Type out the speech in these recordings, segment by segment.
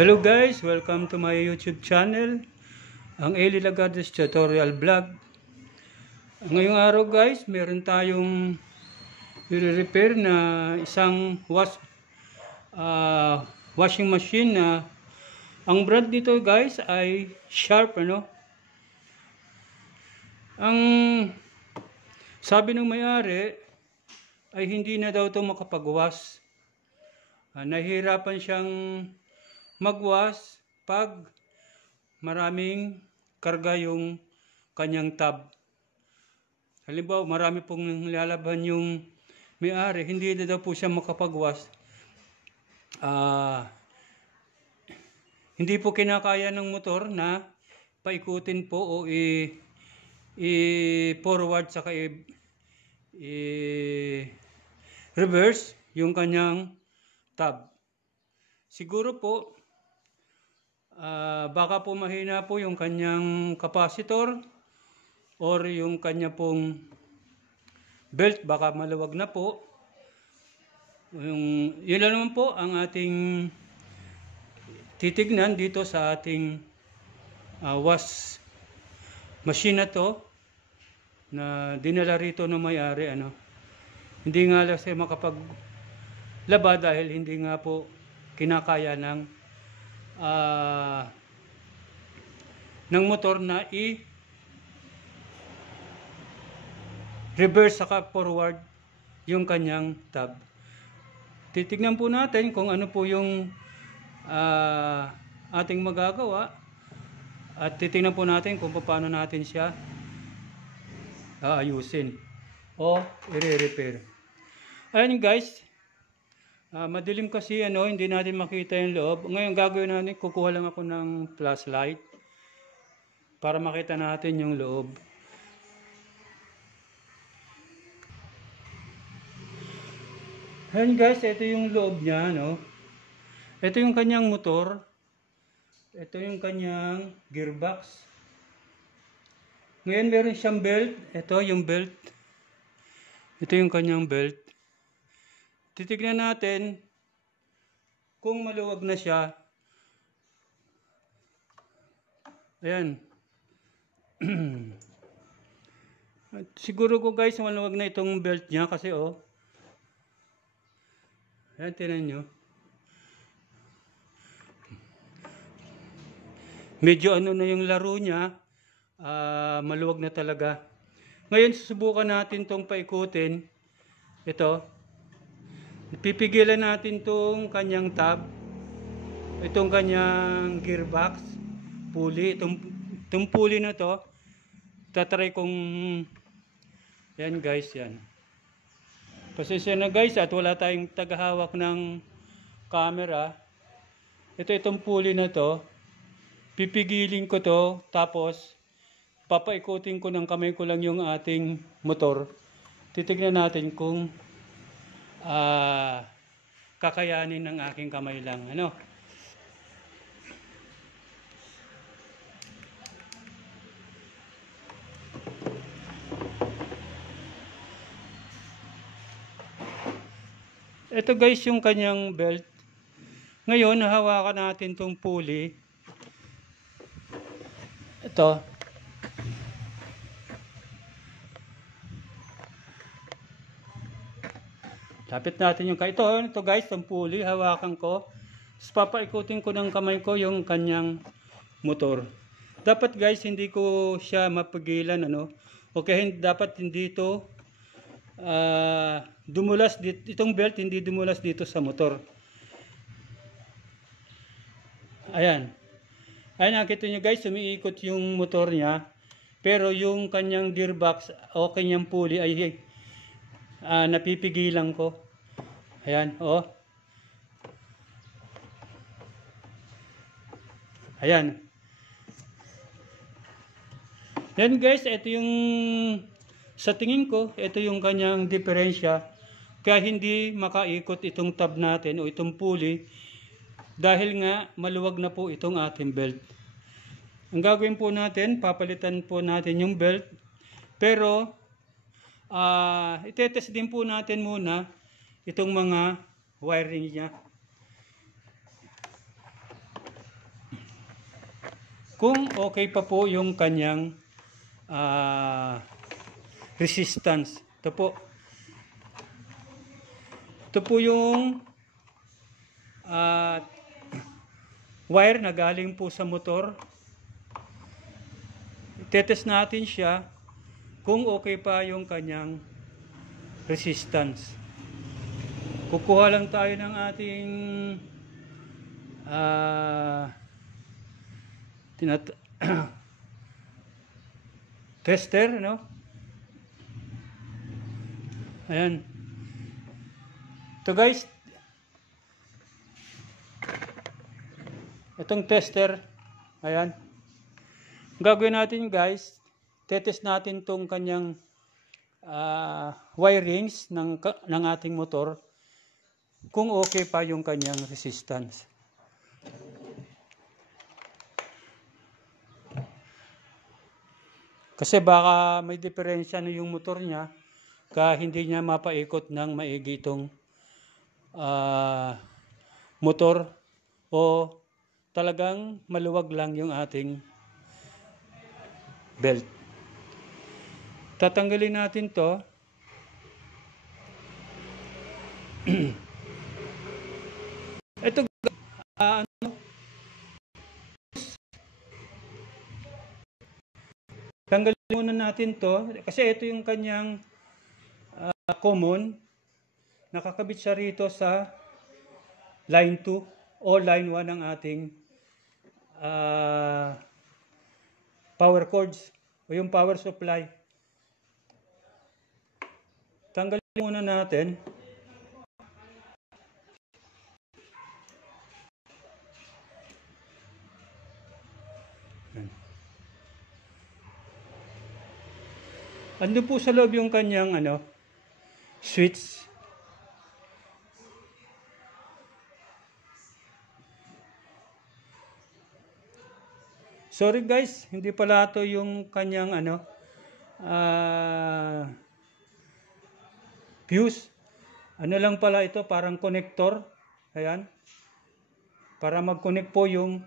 Hello guys, welcome to my YouTube channel, ang Eli Lagardes Tutorial Vlog. Ngayong araw guys, meron tayong i-repair na isang washing machine na ang brand nito guys ay Sharp, ano? Ang sabi ng may-ari ay hindi na daw ito makapag-wash. Nahihirapan siyang magwash pag maraming karga yung kanyang tab. Halimbawa, marami pong lalaban yung may-ari, hindi na daw po siya makapagwash. Hindi po kinakaya ng motor na paikutin po o i-forward saka i-reverse yung kanyang tab. Siguro po baka po mahina po yung kanyang capacitor or yung kanya pong belt, baka maluwag na po. Yun lang naman po ang ating titignan dito sa ating wash machine na to na dinala rito ng may-ari, ano. Hindi nga lang siya makapaglaba dahil hindi nga po kinakaya ng motor na i-reverse saka forward yung kanyang tab. Titignan po natin kung ano po yung ating magagawa at titignan po natin kung paano natin siya aayusin o i-repair. Ayan guys, madilim kasi, ano, hindi natin makita yung loob. Ngayon gagawin natin, kukuha lang ako ng flashlight para makita natin yung loob. Ayan guys, ito yung loob niya, no? Ito yung kanyang motor. Ito yung kanyang gearbox. Ngayon meron siyang belt. Ito yung belt. Ito yung kanyang belt. Titignan natin kung maluwag na siya. Ayan. Siguro ko guys maluwag na itong belt niya kasi ayan, tingnan nyo. Medyo ano na yung laro niya. Maluwag na talaga. Ngayon susubukan natin tong paikutin. Ito. Pipigilan natin tong kanyang tab. Itong kanyang gearbox. Pulley. Itong pulley na to. Tatry kong yan guys, yan. Pasensya na guys at wala tayong tagahawak ng camera. Itong pulley na to. Pipigilin ko to. Tapos papaikutin ko ng kamay ko lang yung ating motor. Titignan natin kung kakayanin ng aking kamay lang, ano. Ito guys yung kanyang belt. Ngayon hahawakan natin tong pulley. Ito. Lapit natin yung ito guys, ang pulley, hawakan ko. Tapos papaikutin ko ng kamay ko yung kanyang motor. Dapat guys, hindi ko siya mapigilan, ano. Okay, dapat hindi ito dumulas dito. Itong belt hindi dumulas dito sa motor. Ayan. Ayan, nakita nyo guys, umiikot yung motor niya. Pero yung kanyang gearbox o kanyang pulley ay napipigilan ko. Ayan, ayan. Then guys, ito yung sa tingin ko, ito yung kanyang diferensya. Kaya hindi makaikot itong tab natin o itong pulley dahil nga maluwag na po itong ating belt. Ang gagawin po natin, papalitan po natin yung belt. Pero itetest din po natin muna itong mga wiring niya. kung okay pa po yung kanyang resistance. Ito po. Ito po yung wire na galing po sa motor. Itetest natin siya kung okay pa yung kanyang resistance. Kukuha lang tayo ng ating tester, no? Ayan. Ito guys, itong tester, ayan. Ang gagawin natin guys, tetest natin tong kanyang wirings ng ating motor kung okay pa yung kanyang resistance. Kasi baka may diferensya na yung motor niya kaya hindi niya mapaikot ng maigi itong motor o talagang maluwag lang yung ating belt. Tatanggalin natin to. Ito tanggalin muna natin to kasi ito yung kanyang common. Nakakabit siya rito sa line 2 o line 1 ng ating power cords o yung power supply. Tanggalin muna natin. Ando po sa loob yung kanyang switch. Sorry guys, hindi pala ito yung kanyang fuse. Ano lang pala ito, parang connector. Ayan. Para mag-connect po yung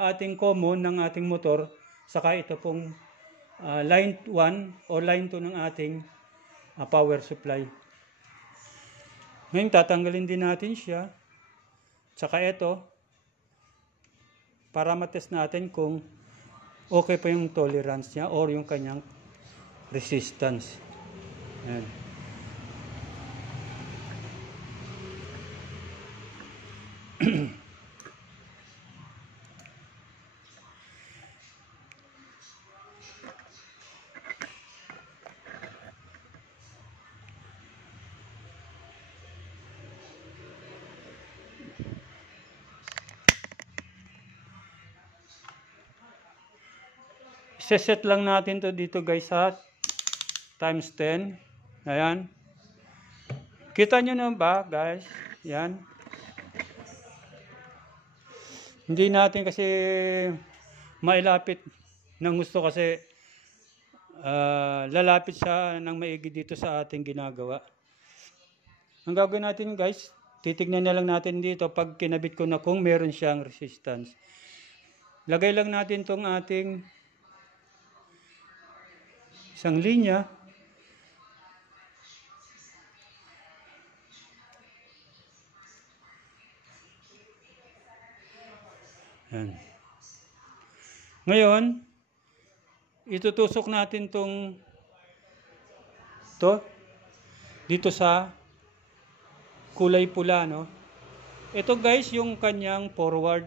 ating common ng ating motor. Saka ito pong line 1 o line 2 ng ating power supply. Ngayon tatanggalin din natin siya. Saka ito. Para matest natin kung okay pa yung tolerance niya or yung kanyang resistance. Ayan. Set lang natin to dito guys ha. Times 10. Ayan. Kita nyo na ba guys? Yan. Hindi natin kasi mailapit ng gusto kasi lalapit siya ng maigi dito sa ating ginagawa. Ang gagawin natin guys, titignan na lang natin dito pag kinabit ko na kung meron siyang resistance. Lagay lang natin tong ating isang linya. Yan. Ngayon, itutusok natin to dito sa kulay pula, no? Ito guys, yung kanyang forward.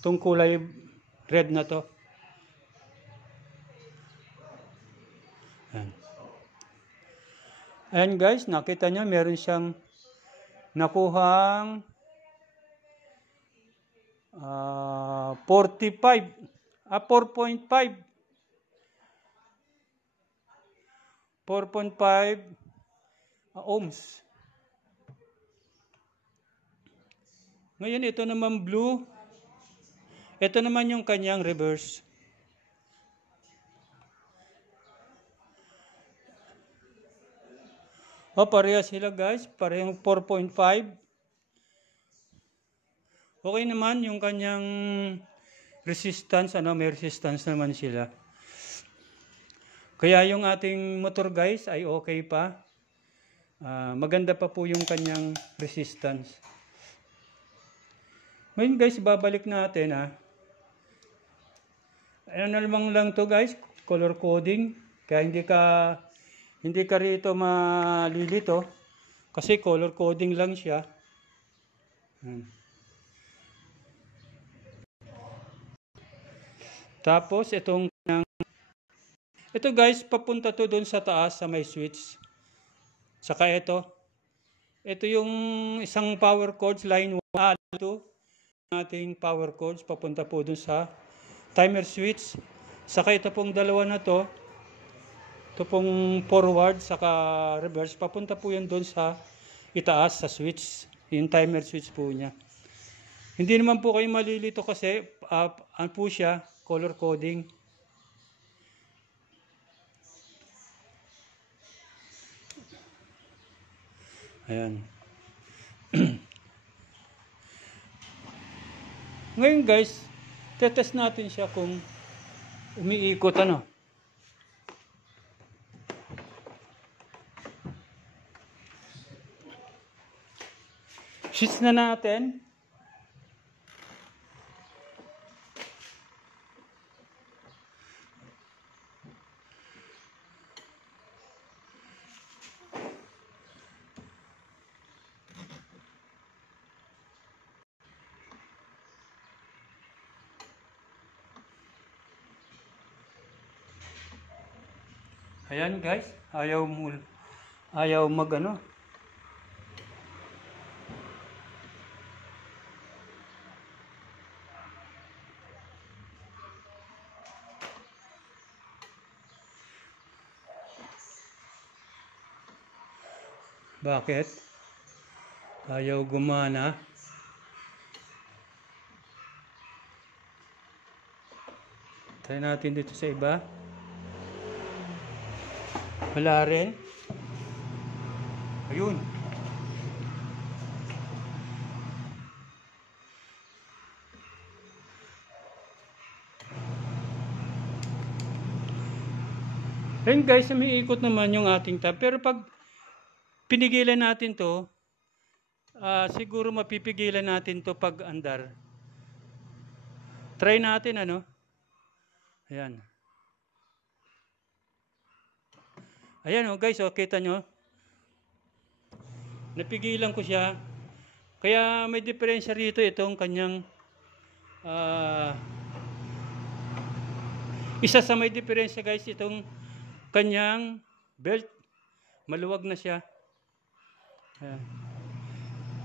Itong kulay red na to. Yan. Ayan guys, nakita nyo, meron siyang nakuhang 4.5 ohms. Ngayon ito naman blue. Ito naman yung kanyang reverse. Pareha sila guys, parehong 4.5. Okay naman yung kanyang resistance, may resistance naman sila. Kaya yung ating motor guys ay okay pa. Maganda pa po yung kanyang resistance. Ngayon guys, babalik natin Ano naman lang to guys, color coding. Kaya hindi ka rito malilito kasi color coding lang siya. Tapos ito guys, papunta to doon sa taas sa may switch. Saka ito yung isang power cords line 1 to ating power cords papunta po doon sa timer switch. Saka ito pong dalawa na to, ito pong forward saka reverse, papunta po yan doon sa itaas sa switch, yung timer switch po niya. Hindi naman po kayo malilito kasi ano po siya, color coding. Ayan. Ngayon guys, tetest natin siya kung umiikot Switch na natin. Ayan guys, ayaw mag Bakit? Ayaw gumana. Try natin dito sa iba. Wala rin. Ayun. Ayun guys, umiikot naman yung ating tab. Pero pag pinigilan natin to, siguro mapipigilan natin to pag andar. Try natin Ayan. Ayan guys, kita nyo. Napigilan ko siya. Kaya may diferensya rito itong kanyang isa sa may diferensya guys, itong kanyang belt. Maluwag na siya. Ayan.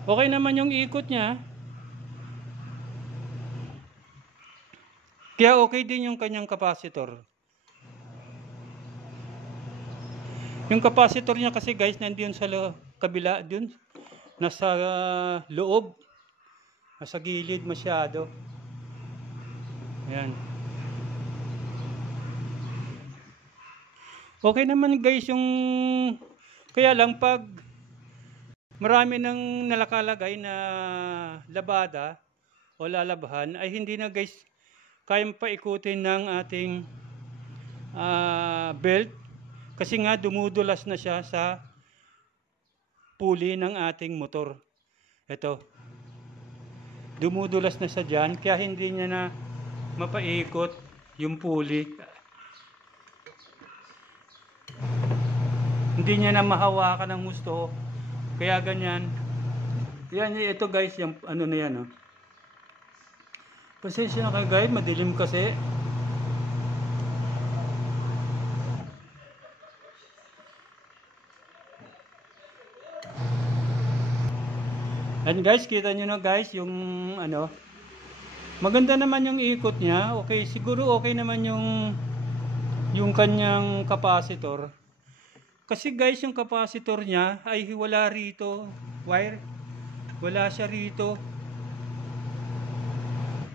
Okay naman yung ikot niya. Kaya okay din yung kanyang capacitor. Yung capacitor niya kasi guys, nandiyon sa kabila, dun, nasa loob, nasa gilid masyado. Ayan. Okay naman guys yung, kaya lang pag marami nang nalakalagay na labada o lalabahan, ay hindi na guys kayang paikutin ng ating belt. Kasi nga dumudulas na siya sa pulley ng ating motor. Ito. Dumudulas na siya dyan. Kaya hindi niya na mapaikot yung pulley. Hindi niya na mahawakan ng gusto. Kaya ganyan. Yan, ito guys, yung na yan. Pasensya na kayo guys, madilim kasi. And guys, kita nyo na guys, yung maganda naman yung ikot niya. Okay, siguro okay naman yung kanyang capacitor. Kasi guys, yung capacitor niya ay wala rito wire. Wala siya rito.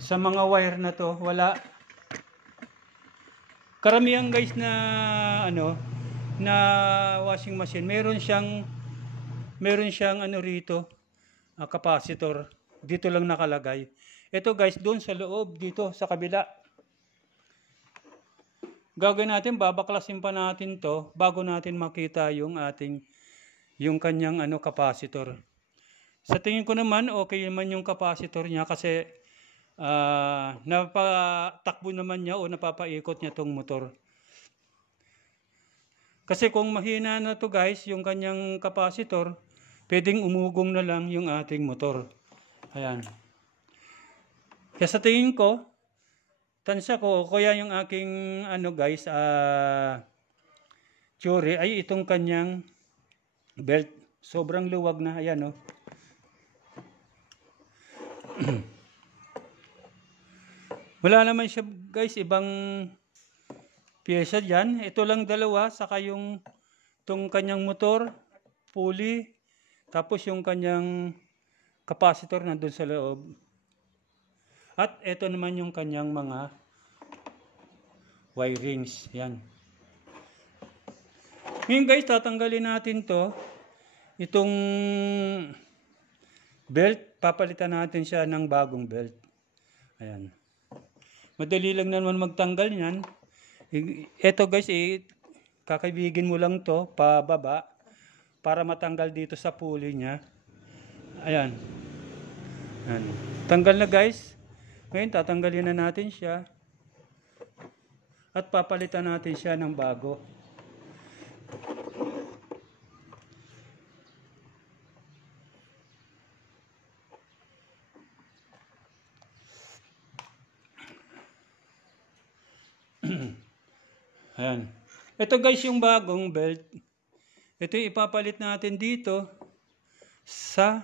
Sa mga wire na to, wala. Karamihan guys na na washing machine, meron siyang rito. Capacitor dito lang nakalagay. Ito guys, doon sa loob, dito sa kabila. Gagawin natin, babaklasin pa natin to bago natin makita yung kanyang capacitor. Sa tingin ko naman, okay naman yung capacitor niya kasi napatakbo naman niya o napapaikot niya tong motor. Kasi kung mahina na to guys, yung kanyang capacitor, pwedeng umugong na lang yung ating motor. Ayan. Kaya sa tingin ko, tansya ko, kaya yung aking guys, theory ay itong kanyang belt. Sobrang luwag na. Ayan, oh. Wala naman siya guys, ibang pyesa dyan. Ito lang dalawa, saka itong kanyang motor, pulley, tapos yung kanyang capacitor nandun sa loob. At ito naman yung kanyang mga wirings. Yan. Ngayon guys, tatanggalin natin itong belt. Papalitan natin siya ng bagong belt. Ayan. Madali lang naman magtanggal niyan. Ito guys, kakaibigin mo lang to pababa para matanggal dito sa pulley niya. Ayan. Ayan. Tanggal na guys. Ngayon tatanggalin na natin siya. At papalitan natin siya ng bago. Ayan. Ito guys yung bagong belt. Ito yung ipapalit natin dito sa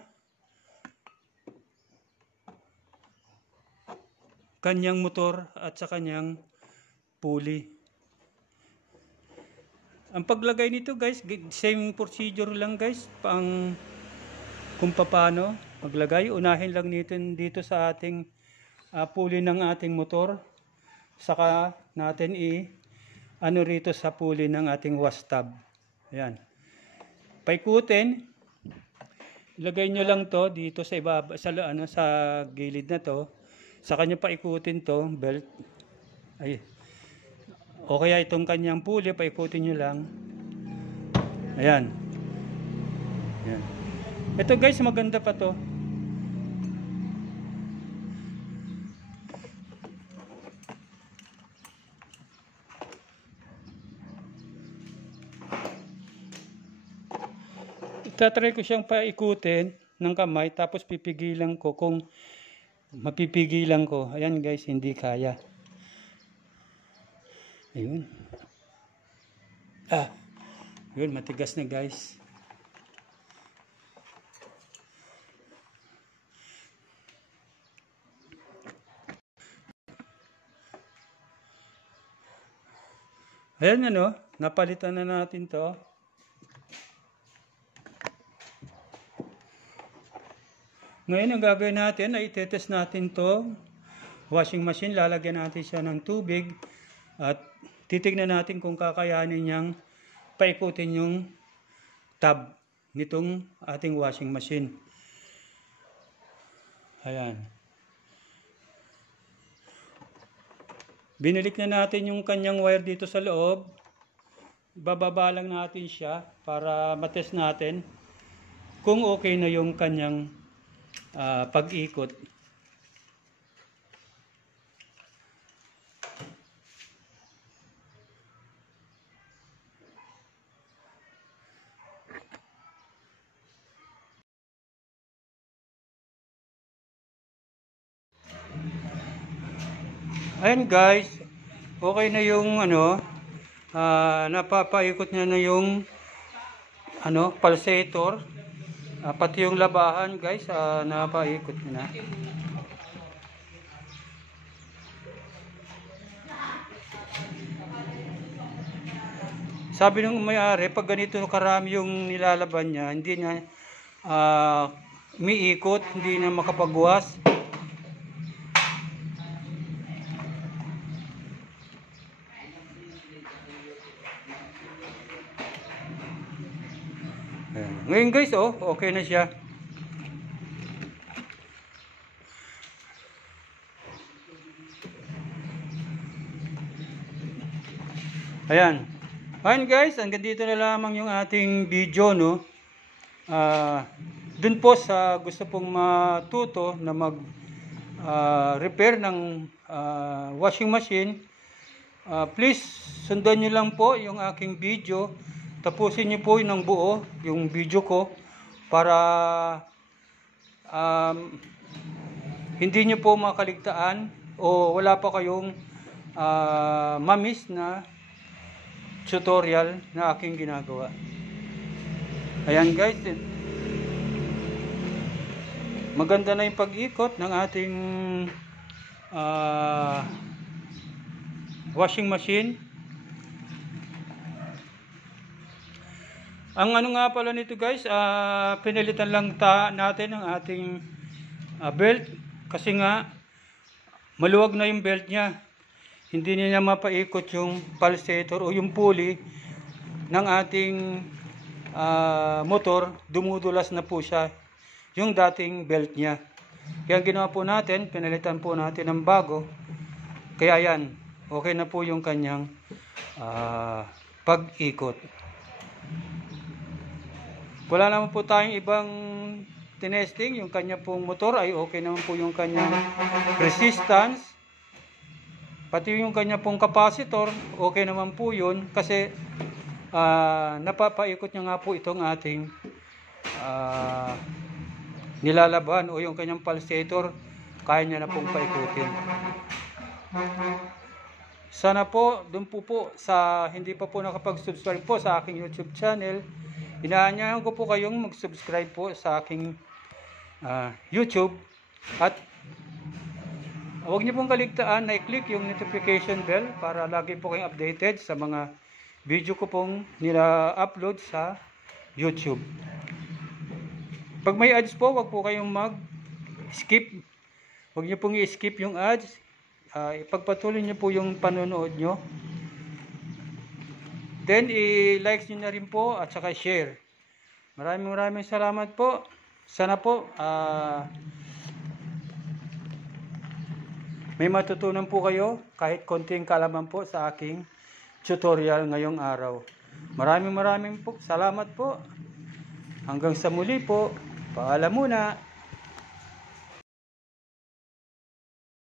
kanyang motor at sa kanyang pulley. Ang paglagay nito guys, same procedure lang guys, kung paano maglagay. Unahin lang dito sa ating pulley ng ating motor. Saka natin rito sa pulley ng ating wash tub. Ayan. Paikutin. Ilagay nyo lang to dito sa ibaba, sa gilid na to. Sa kanya paikutin to, belt. Ay. O kaya itong kanyang pulley, paikutin nyo lang. Ayan. Ayan. Ito guys, maganda pa to. Itatry ko siyang paikutin ng kamay, tapos pipigilan ko kung mapipigilan ko. Ayan guys, hindi kaya. Ayun. Yun, matigas na guys. Ayan napalitan na natin to. Ngayon, ang gagawin natin ay itetest natin to washing machine. Lalagyan natin siya ng tubig at titignan natin kung kakayanin niyang paikutin yung tab nitong ating washing machine. Ayan. Binalik na natin yung kanyang wire dito sa loob. Bababa lang natin siya para matest natin kung okay na yung kanyang pag-ikot. Ayan guys, okay na yung napapaikot niya na yung pulsator. Pati yung labahan guys, napaikot niya na. Sabi ng may-ari, pag ganito karami yung nilalaban niya, hindi na umiikot, hindi na makapagwas. Ngayon guys, okay na siya. Ayan. Ayan guys, hanggang dito na lamang yung ating video, no. Dun po sa gusto pong matuto na mag repair ng washing machine, please sundan nyo lang po yung aking video. Tapusin nyo po ng buo yung video ko para hindi nyo po makaligtaan o wala pa kayong mamiss na tutorial na aking ginagawa. Ayan guys, maganda na yung pag-ikot ng ating washing machine. Ang ano nga pala nito guys, pinalitan lang natin ang ating belt kasi nga maluwag na yung belt niya. Hindi niya mapaikot yung pulsator o yung pulley ng ating motor. Dumudulas na po siya yung dating belt niya. Kaya ginawa po natin, pinalitan po natin ng bago. Kaya yan, okay na po yung kanyang pag-ikot. Wala naman po tayong ibang tinesting. Yung kanya pong motor ay okay naman po yung kanyang resistance. Pati yung kanya pong capacitor, okay naman po yun. Kasi napapaikot niya nga po itong ating nilalaban o yung kanyang pulsator, kaya niya na pong paikutin. Sana po, dun po sa hindi pa po nakapag-subscribe po sa aking YouTube channel, inaanyahan ko po kayong mag-subscribe po sa aking YouTube at huwag niyo pong kaligtaan na i-click yung notification bell para lagi po kayong updated sa mga video ko pong nila-upload sa YouTube. Pag may ads po, huwag po kayong mag-skip. Huwag niyo pong i-skip yung ads. Ipagpatuloy niyo po yung panonood niyo. Then, i-likes nyo na rin po at saka share. Maraming salamat po. Sana po, may matutunan po kayo kahit konting kaalaman po sa aking tutorial ngayong araw. Maraming po salamat po. Hanggang sa muli po. Paalam muna.